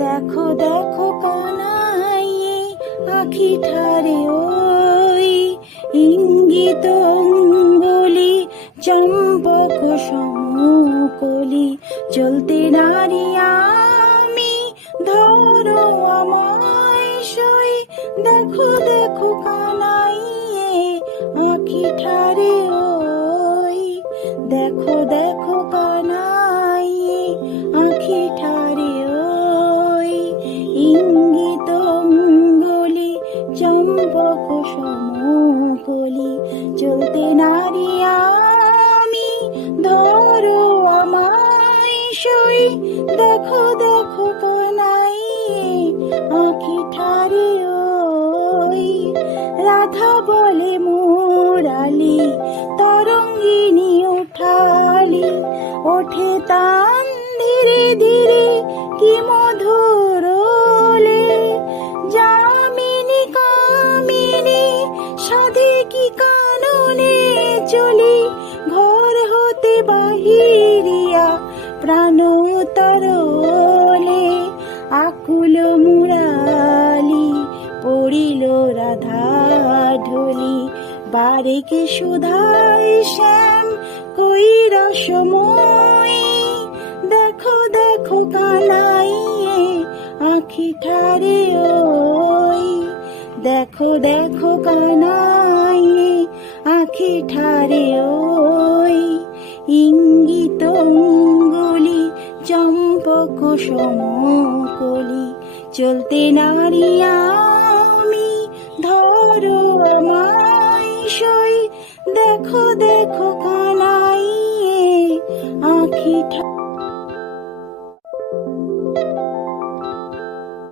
দেখো দেখো কানাই আখি ঠারে ওই ইঙ্গিত অঙ্গুলি চম্পক সমকলি চলতে নারী আমি ধরো আমায় সই দেখো দেখো কানাই আখি ঠারে ওই দেখো দেখো কানাই আখি ঠারে ওই ইঙ্গিত অঙ্গুলি চম্পক সমকলি চলতে নারী আমি ধরো আমায় সই দেখো দেখো কানাই আখি ঠারে ওই রাধা বলে মুরালি তরঙ্গিনী উঠালি ওঠে তান ধীরে ধীরে কি মধুর ওলে যামিনী কামিনী সাধে কি কাননে চলি ঘর হতে বাহিরিয়া প্রাণ তরলে আকুল মুরালি পড়িল রাধা ঢলি বারেকে সুধাই শ্যাম কই রসময় দেখো দেখো কানাই আখি ঠারে ওই দেখো দেখো কানাই আখি ঠারে ওই ইঙ্গিত অঙ্গুলি চম্পক সমকলি চলতে নারী আমি ধরো আমায় সই দেখো দেখো কানাই আখি